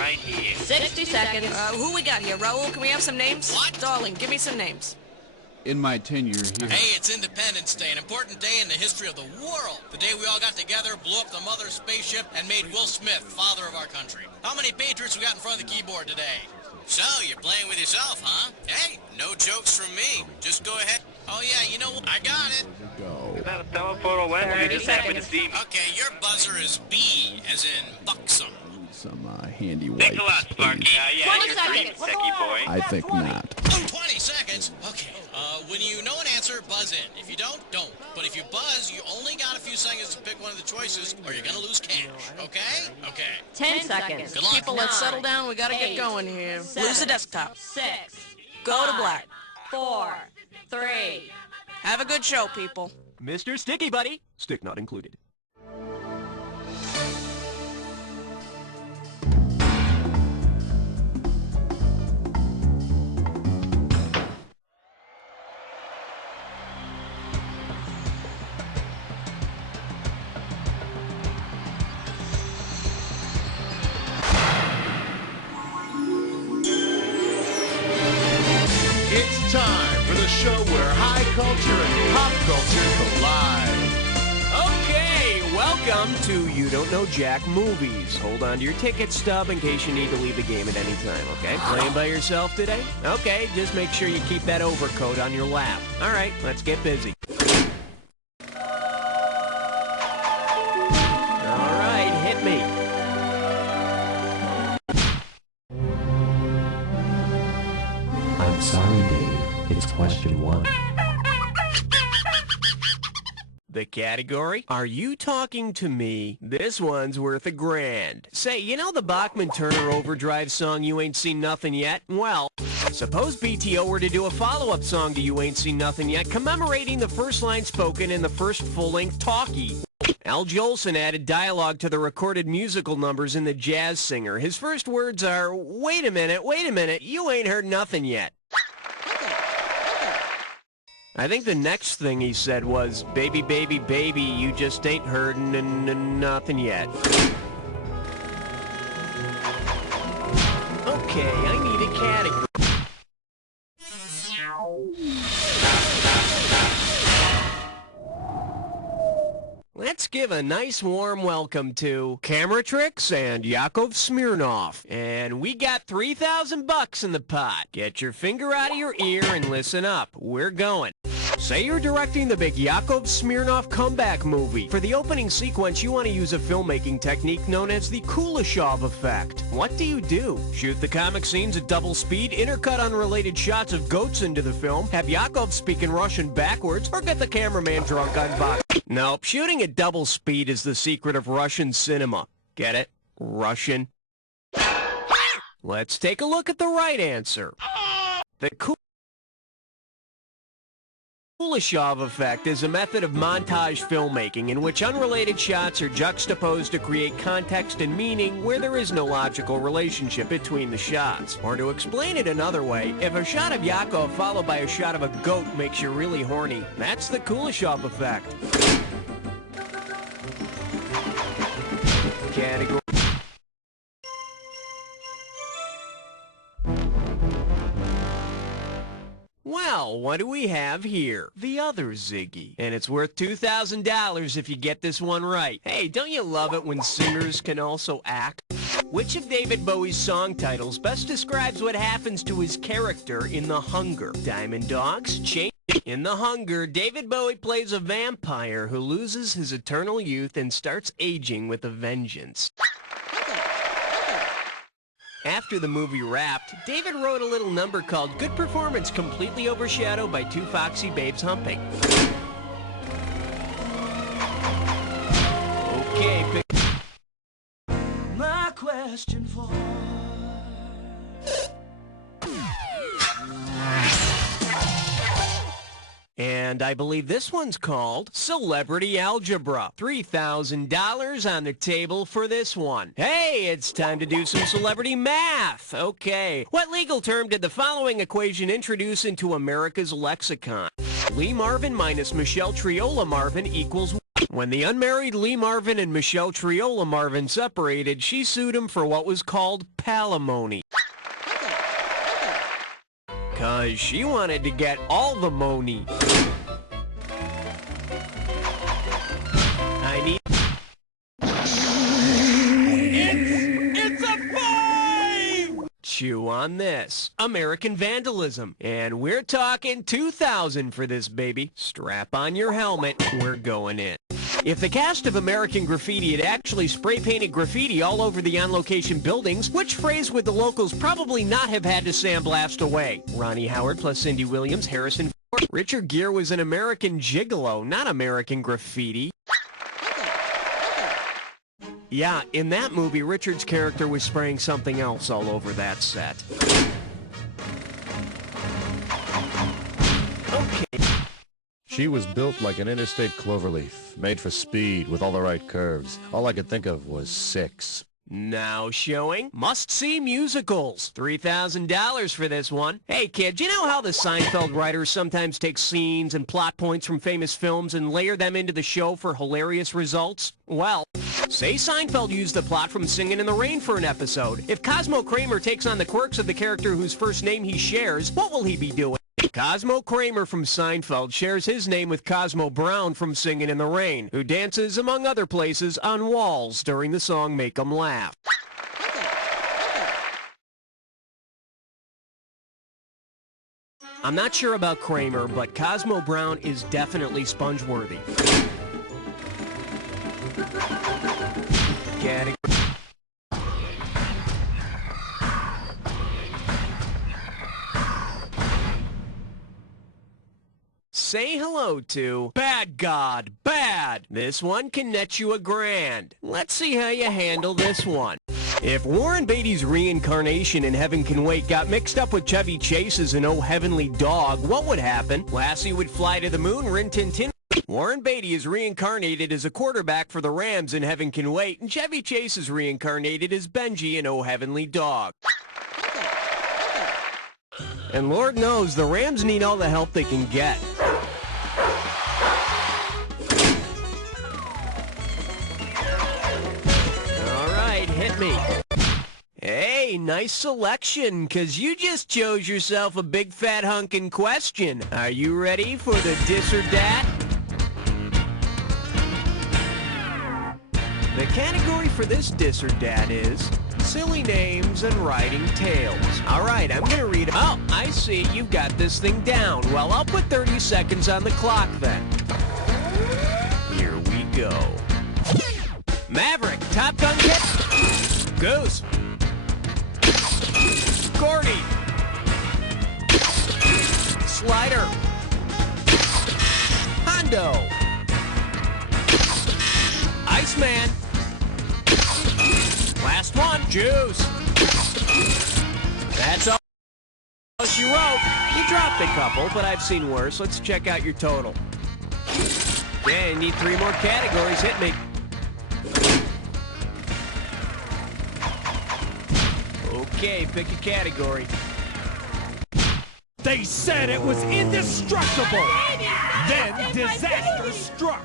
right here. 60 seconds. Who we got here? Raul, can we have some names? What? Darling, give me some names. In my tenure here. Hey, it's Independence Day, an important day in the history of the world. The day we all got together, blew up the mother spaceship, and made Will Smith father of our country. How many Patriots we got in front of the keyboard today? So, you're playing with yourself, huh? Hey, no jokes from me. Just go ahead. Oh, yeah, you know what? I got it. Go. Is that a telephoto lens? You 30 just happen to seconds. see me. Okay, your buzzer is B, as in buxom. Some handy Thanks wipes, a lot, Sparky. please. Yeah, 20 you're seconds. great, techie boy. I think not. 20 seconds? Okay. When you know an answer, buzz in. If you don't, don't. But if you buzz, you only got a few seconds to pick one of the choices, or you're gonna lose cash. Okay? Okay. 10 seconds. Good luck. People, let's 9, settle down. We gotta get 8, going here. 7, Lose the desktop. 6. Go to 5, black. 4, 3. Have a good show, people. Mr. Sticky Buddy, stick not included. It's time for the show where high culture and pop culture collide. Okay, welcome to You Don't Know Jack Movies. Hold on to your ticket stub in case you need to leave the game at any time, okay? Playing by yourself today? Okay, just make sure you keep that overcoat on your lap. All right, let's get busy. All right, hit me. I'm sorry, Dave. It's question 1. The category? Are you talking to me? This one's worth $1,000. Say, you know the Bachman-Turner Overdrive song, You Ain't Seen Nothing Yet? Well, suppose BTO were to do a follow-up song to You Ain't Seen Nothing Yet, commemorating the first line spoken in the first full-length talkie. Al Jolson added dialogue to the recorded musical numbers in The Jazz Singer. His first words are, wait a minute, you ain't heard nothing yet. I think the next thing he said was, baby, baby, baby, you just ain't heard nothing yet. Okay, I need a category. Let's give a nice warm welcome to Camera Tricks and Yakov Smirnoff. And we got $3,000 in the pot. Get your finger out of your ear and listen up. We're going. Say you're directing the big Yakov Smirnoff comeback movie. For the opening sequence, you want to use a filmmaking technique known as the Kuleshov effect. What do? Shoot the comic scenes at double speed, intercut unrelated shots of goats into the film, have Yakov speak in Russian backwards, or get the cameraman drunk on vodka. Nope, shooting at double speed is the secret of Russian cinema. Get it? Russian. Let's take a look at the right answer. The Kuleshov effect is a method of montage filmmaking in which unrelated shots are juxtaposed to create context and meaning where there is no logical relationship between the shots. Or to explain it another way, if a shot of Yakov followed by a shot of a goat makes you really horny, that's the Kuleshov effect. Category. Well, what do we have here? The other Ziggy. And it's worth $2,000 if you get this one right. Hey, don't you love it when singers can also act? Which of David Bowie's song titles best describes what happens to his character in The Hunger? Diamond Dogs? Chain? In The Hunger, David Bowie plays a vampire who loses his eternal youth and starts aging with a vengeance. After the movie wrapped, David wrote a little number called Good Performance Completely Overshadowed by Two Foxy Babes Humping. Okay, my question for... And I believe this one's called Celebrity Algebra. $3,000 on the table for this one. Hey, it's time to do some celebrity math. Okay. What legal term did the following equation introduce into America's lexicon? Lee Marvin minus Michelle Triola Marvin equals... When the unmarried Lee Marvin and Michelle Triola Marvin separated, she sued him for what was called palimony. 'Cause she wanted to get all the money. I need... It's a 5! Chew on this. American Vandalism. And we're talking 2,000 for this baby. Strap on your helmet. We're going in. If the cast of American Graffiti had actually spray-painted graffiti all over the on-location buildings, which phrase would the locals probably not have had to sandblast away? Ronnie Howard plus Cindy Williams, Harrison Ford. Richard Gere was an American gigolo, not American Graffiti. Yeah, in that movie, Richard's character was spraying something else all over that set. Okay. She was built like an interstate cloverleaf, made for speed with all the right curves. All I could think of was 6. Now showing must-see musicals. $3,000 for this one. Hey kid, do you know how the Seinfeld writers sometimes take scenes and plot points from famous films and layer them into the show for hilarious results? Well, say Seinfeld used the plot from Singin' in the Rain for an episode. If Cosmo Kramer takes on the quirks of the character whose first name he shares, what will he be doing? Cosmo Kramer from Seinfeld shares his name with Cosmo Brown from Singin' in the Rain, who dances, among other places, on walls during the song Make 'Em Laugh. I'm not sure about Kramer, but Cosmo Brown is definitely sponge-worthy. Get it? Say hello to Bad God, Bad. This one can net you $1,000. Let's see how you handle this one. If Warren Beatty's reincarnation in Heaven Can Wait got mixed up with Chevy Chase's in Oh Heavenly Dog, what would happen? Lassie would fly to the moon, Rin Tin Tin. Warren Beatty is reincarnated as a quarterback for the Rams in Heaven Can Wait, and Chevy Chase is reincarnated as Benji in Oh Heavenly Dog. And Lord knows the Rams need all the help they can get. All right, hit me. Hey, nice selection, 'cause you just chose yourself a big fat hunkin' question. Are you ready for the dis or dat? The category for this dis or dat is silly names and writing tales. All right, I'm gonna read. Oh, I see. You've got this thing down. Well, I'll put 30 seconds on the clock then. Here we go. Maverick, Top Gun Kit. Goose. Gordy. Slider. Hondo. Iceman. Last one, Juice. That's all she wrote. You dropped a couple, but I've seen worse. Let's check out your total. Okay, need 3 more categories. Hit me. Okay, pick a category. They said it was indestructible. Then disaster struck.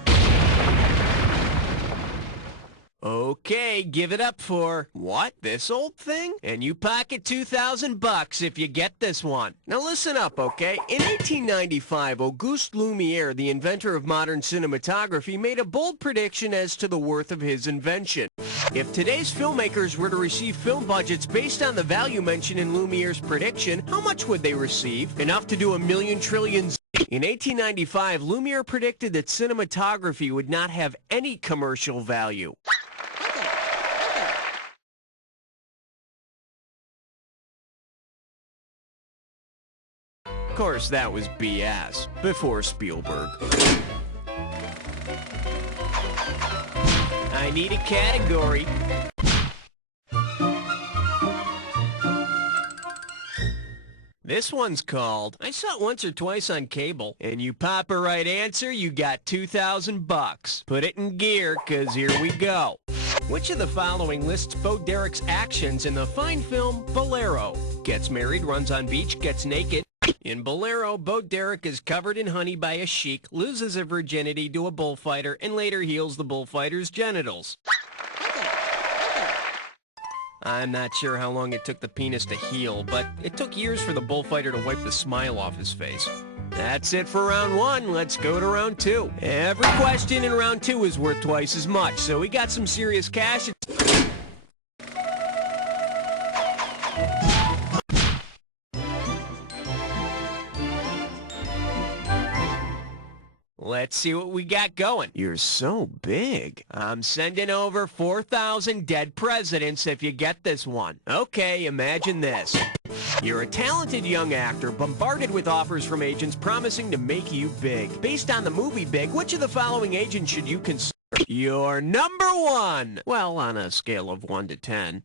Okay, give it up for, what, this old thing? And you pocket $2,000 if you get this one. Now listen up, okay? In 1895, Auguste Lumiere, the inventor of modern cinematography, made a bold prediction as to the worth of his invention. If today's filmmakers were to receive film budgets based on the value mentioned in Lumiere's prediction, how much would they receive? Enough to do a million trillion. In 1895, Lumiere predicted that cinematography would not have any commercial value. Of course, that was BS, before Spielberg. I need a category. This one's called, I saw it once or twice on cable, and you pop a right answer, you got $2,000. Put it in gear, 'cause here we go. Which of the following lists Bo Derek's actions in the fine film Bolero? Gets married, runs on beach, gets naked. In Bolero, Bo Derek is covered in honey by a sheik, loses her virginity to a bullfighter, and later heals the bullfighter's genitals. I'm not sure how long it took the penis to heal, but it took years for the bullfighter to wipe the smile off his face. That's it for round one. Let's go to round two. Every question in round two is worth twice as much, so we got some serious cash. Let's see what we got going. You're so big. I'm sending over 4,000 dead presidents if you get this one. Okay, imagine this. You're a talented young actor bombarded with offers from agents promising to make you big. Based on the movie Big, which of the following agents should you consider your number one? Well, on a scale of 1 to 10.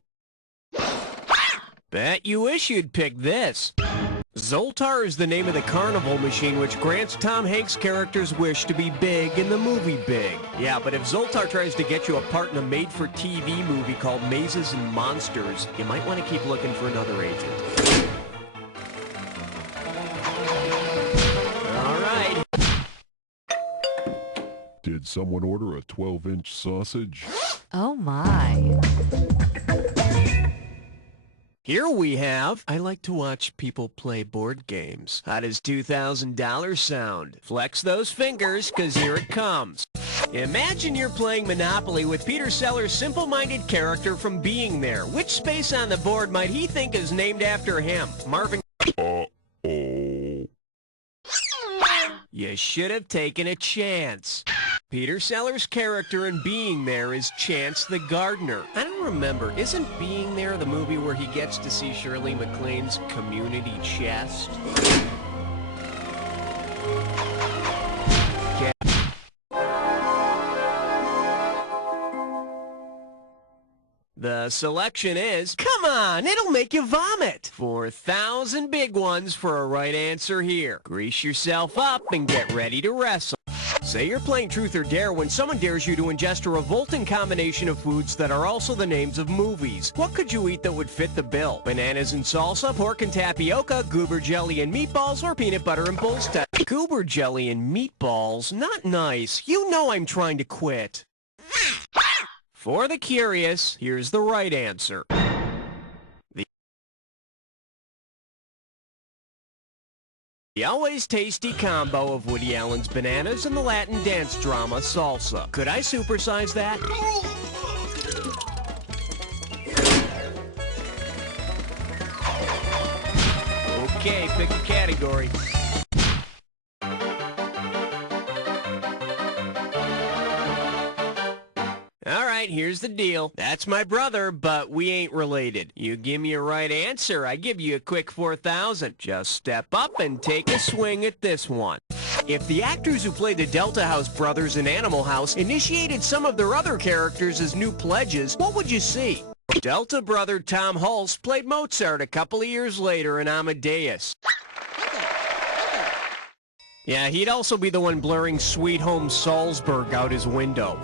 Bet you wish you'd pick this. Zoltar is the name of the carnival machine which grants Tom Hanks' character's wish to be big in the movie Big. Yeah, but if Zoltar tries to get you a part in a made-for-TV movie called Mazes and Monsters, you might want to keep looking for another agent. All right. Did someone order a 12-inch sausage? Oh my. Here we have, I like to watch people play board games. How does $2,000 sound? Flex those fingers, 'cause here it comes. Imagine you're playing Monopoly with Peter Sellers' simple-minded character from Being There. Which space on the board might he think is named after him? Marvin... Uh-oh. You should have taken a chance. Peter Sellers' character in Being There is Chance the Gardener. I don't remember. Isn't Being There the movie where he gets to see Shirley MacLaine's community chest? The selection is, come on, it'll make you vomit. 4,000 big ones for a right answer here. Grease yourself up and get ready to wrestle. Say you're playing Truth or Dare when someone dares you to ingest a revolting combination of foods that are also the names of movies. What could you eat that would fit the bill? Bananas and salsa, pork and tapioca, goober jelly and meatballs, or peanut butter and bull's tail? Goober jelly and meatballs? Not nice. You know I'm trying to quit. For the curious, here's the right answer. The always tasty combo of Woody Allen's Bananas and the Latin dance drama Salsa. Could I supersize that? Okay, pick a category. All right, here's the deal. That's my brother, but we ain't related. You give me a right answer, I give you a quick 4,000. Just step up and take a swing at this one. If the actors who played the Delta House brothers in Animal House initiated some of their other characters as new pledges, what would you see? Delta brother Tom Hulse played Mozart a couple of years later in Amadeus. Yeah, he'd also be the one blurring Sweet Home Salzburg out his window.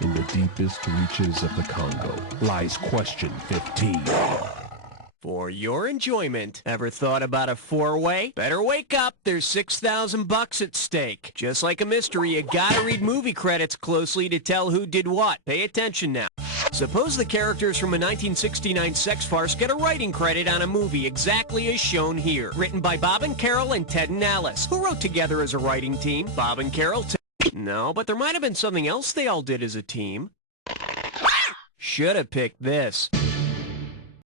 In the deepest reaches of the Congo lies question 15. For your enjoyment, ever thought about a four-way? Better wake up, there's $6,000 at stake. Just like a mystery, you gotta read movie credits closely to tell who did what. Pay attention now. Suppose the characters from a 1969 sex farce get a writing credit on a movie exactly as shown here. Written by Bob and Carol and Ted and Alice. Who wrote together as a writing team? Bob and Carol, No, but there might have been something else they all did as a team. Should have picked this.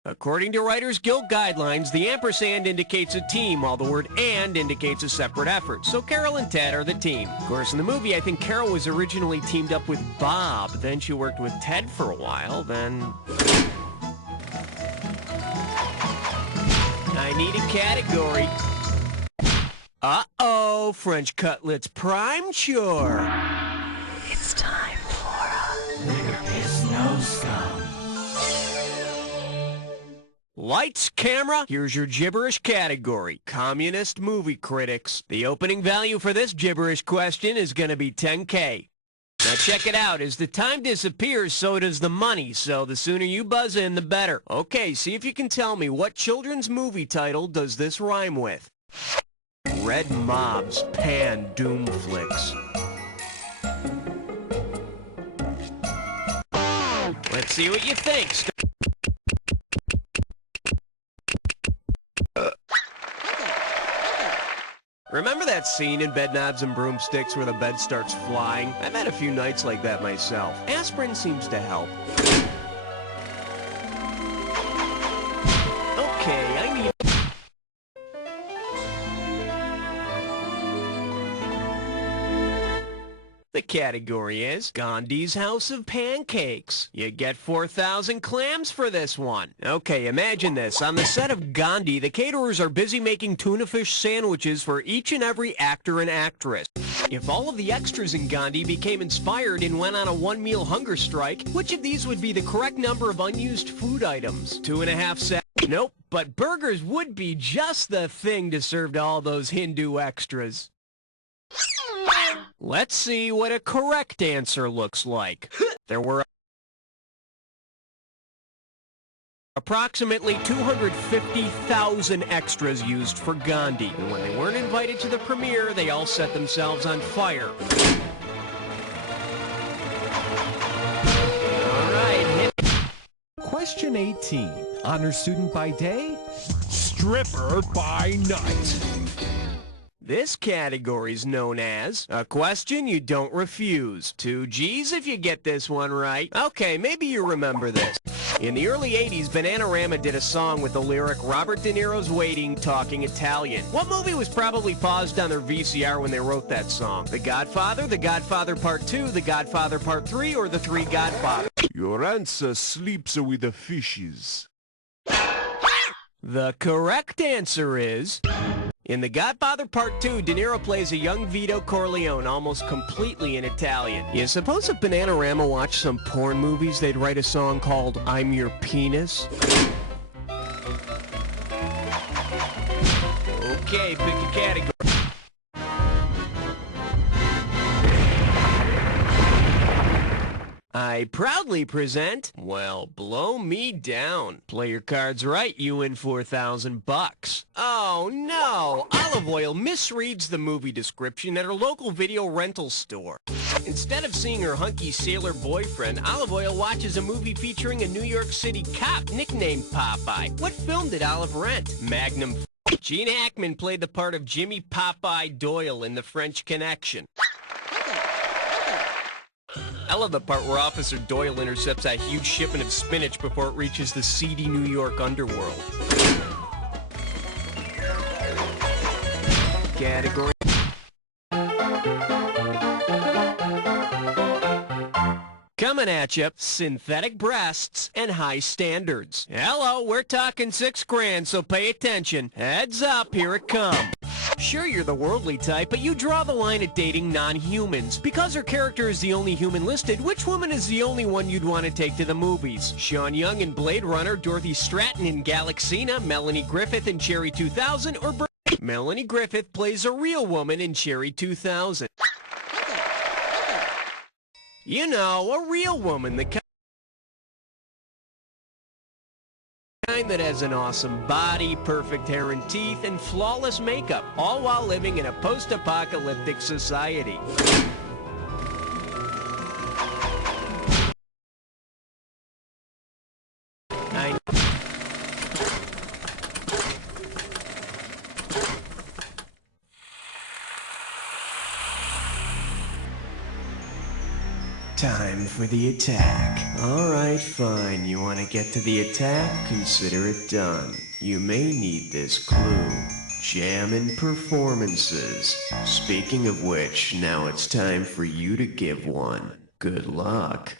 According to Writers Guild guidelines, the ampersand indicates a team, while the word and indicates a separate effort. So Carol and Ted are the team. Of course, in the movie, I think Carol was originally teamed up with Bob. Then she worked with Ted for a while, then... I need a category. Uh-oh, French Cutlets Prime Chore. It's time for There is no scum. Lights, camera, here's your gibberish category. Communist movie critics. The opening value for this gibberish question is going to be $10K. Now check it out. As the time disappears, so does the money. So the sooner you buzz in, the better. Okay, see if you can tell me what children's movie title does this rhyme with? Red Mob's Pan Doom Flicks. Let's see what you think. Remember that scene in Bedknobs and Broomsticks where the bed starts flying? I've had a few nights like that myself. Aspirin seems to help. Okay, I need... The category is Gandhi's House of Pancakes. You get 4,000 clams for this one. Okay, imagine this. On the set of Gandhi, the caterers are busy making tuna fish sandwiches for each and every actor and actress. If all of the extras in Gandhi became inspired and went on a one-meal hunger strike, which of these would be the correct number of unused food items? 2.5 sets? Nope, but burgers would be just the thing to serve to all those Hindu extras. Let's see what a correct answer looks like. There were approximately 250,000 extras used for Gandhi, and when they weren't invited to the premiere, they all set themselves on fire. All right, hit. Question 18. Honor student by day, stripper by night. This category is known as a question you don't refuse. 2 G's if you get this one right. Okay, maybe you remember this. In the early 80s, Bananarama did a song with the lyric, Robert De Niro's waiting, talking Italian. What movie was probably paused on their VCR when they wrote that song? The Godfather, The Godfather Part 2, The Godfather Part 3, or The Three Godfathers? Your answer sleeps with the fishes. The correct answer is... In The Godfather Part 2, De Niro plays a young Vito Corleone almost completely in Italian. You suppose if Bananarama watched some porn movies, they'd write a song called I'm Your Penis? Okay, pick a category. I proudly present, well, blow me down. Play your cards right, you win 4,000 bucks. Oh no! Olive Oil misreads the movie description at her local video rental store. Instead of seeing her hunky sailor boyfriend, Olive Oil watches a movie featuring a New York City cop nicknamed Popeye. What film did Olive rent? Magnum. Gene Hackman played the part of Jimmy Popeye Doyle in The French Connection. I love the part where Officer Doyle intercepts a huge shipment of spinach before it reaches the seedy New York underworld. Category. Coming at you, synthetic breasts and high standards. Hello, we're talking $6 grand, so pay attention. Heads up, here it comes. Sure, you're the worldly type, but you draw the line at dating non-humans. Because her character is the only human listed, which woman is the only one you'd want to take to the movies? Sean Young in Blade Runner, Dorothy Stratton in Galaxina, Melanie Griffith in Cherry 2000, or Melanie Griffith plays a real woman in Cherry 2000. You know, a real woman, the kind that has an awesome body, perfect hair and teeth, and flawless makeup, all while living in a post-apocalyptic society. Time for the attack. Alright, fine. You want to get to the attack? Consider it done. You may need this clue. Jammin' performances. Speaking of which, now it's time for you to give one. Good luck.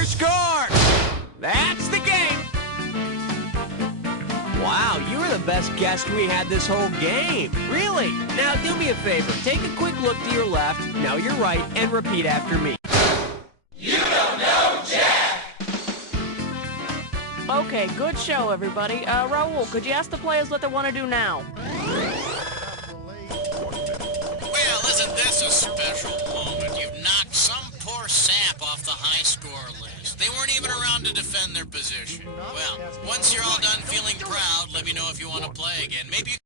your score. That's the game. Wow, you were the best guest we had this whole game. Really? Now do me a favor. Take a quick look to your left, now your right, and repeat after me. Okay, good show, everybody. Raul, could you ask the players what they want to do now? Well, isn't this a special moment? You've knocked some poor sap off the high score list. They weren't even around to defend their position. Well, once you're all done feeling proud, let me know if you want to play again. Maybe you